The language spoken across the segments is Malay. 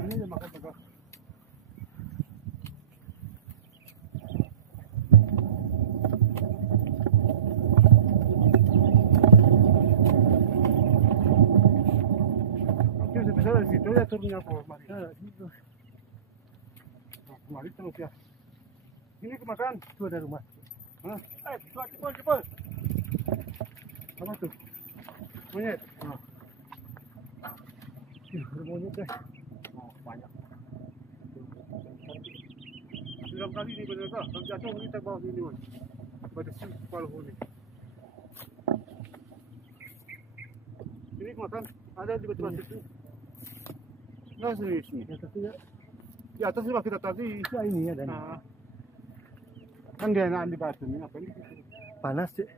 Ini aja makan tegak. Oke, sebesar dari situ ya turunnya kok, mari. Gitu. Mari terus ya. Ini kemakan. Itu ada rumah. Hah? Cepat. Apa tuh? Monyet. Nah. Ada monyet guys. Oh, banyak. Dalam kali ini benar tak? Kalau jatuh ini terbawah sini, Mas. Pada sini kepala ini. Ini kemakan. Ada di batu batu itu. Nah, sini. Ya tapi ya, Di atas rumah kita tadi. ya ini ada nih. Nah. Kan dia enakan di batu ini, apa ini? Panas sih.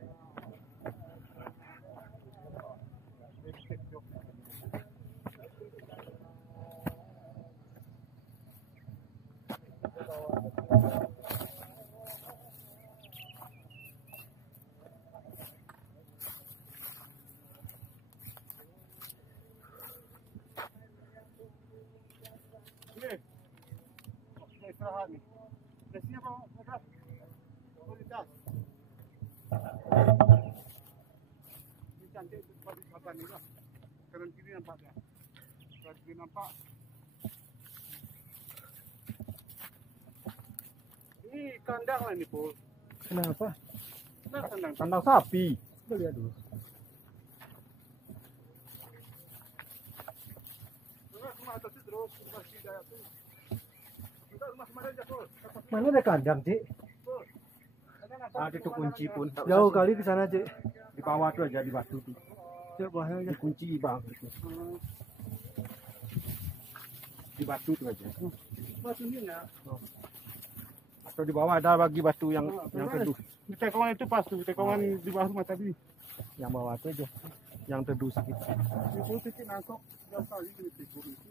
Ini. Mau istirahat nih. Nasinya apa? Makan. Kualitas. Ini cantik tempat makan ni lah. Kanan kiri nampak dia. Kanan kiri nampak. Ini kandang lah ni, Pul. Kenapa? Nah, kandang. Kandang sapi. Kita lihat dulu. Rumah atas itu terus, rumah si Dayak tu. Kita rumah mana aja, Pul? Mana ada kandang, Cik? Pul. Ada tuh kunci pun. Jauh kali ke sana, Cik. Di bawah tuh aja di batu tuh. Coba bahaya aja. Dikunci bang. Gitu. Di batu tuh aja. Batu ni ya. Atau di bawah ada lagi batu yang teduh. Di tekongan itu pas tuh, tekongan di bawah rumah tadi. Yang bawah tuh aja. Yang teduh sedikit. Itu sikit nangkok, jauh kali ni tikur itu.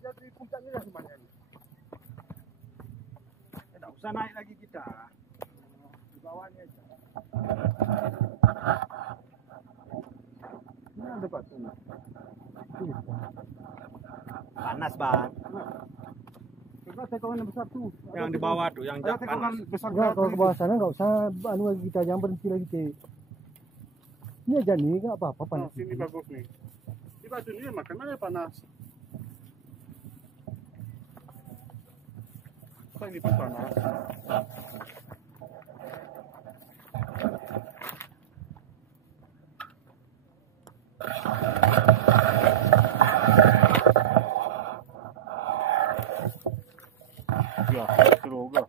Jadi puncaknya lah semuanya ni. Tidak usah naik lagi kita. Di bawahnya aja. Ini ada batu ni. Panas bang. Coba tekongan yang besar tu. Yang di bawah tuh, yang Ada panas. tekongan besar. Enggak, kalau ke bawah sana enggak usah anu lagi kita, jangan berhenti lagi, Cik. Ini aja nih, enggak apa-apa Oh, panas. sini bagus nih. Di batu ni makan mana panas. Kok ini pun panas. Ya, seru juga.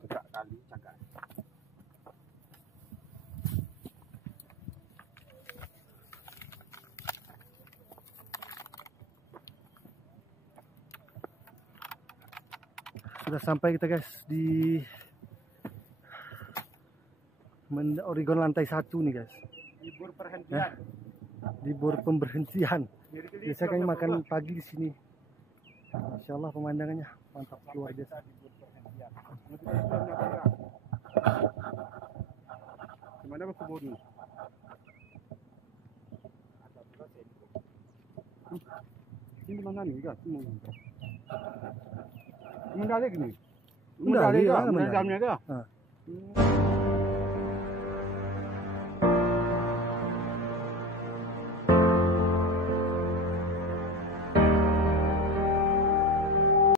Tegak kali cakap. Sudah sampai kita guys di Oregon lantai 1 nih guys. Libur perhentian. Di bor pemberhentian. Biasa kami makan pagi di sini. Insya Allah pemandangannya mantap luar biasa. Gimana Pak kebun? Ini di mana nih? Enggak, semua. Mendalik nih. Mendalik, Mendalik, mendalik. jamnya dah. Ah.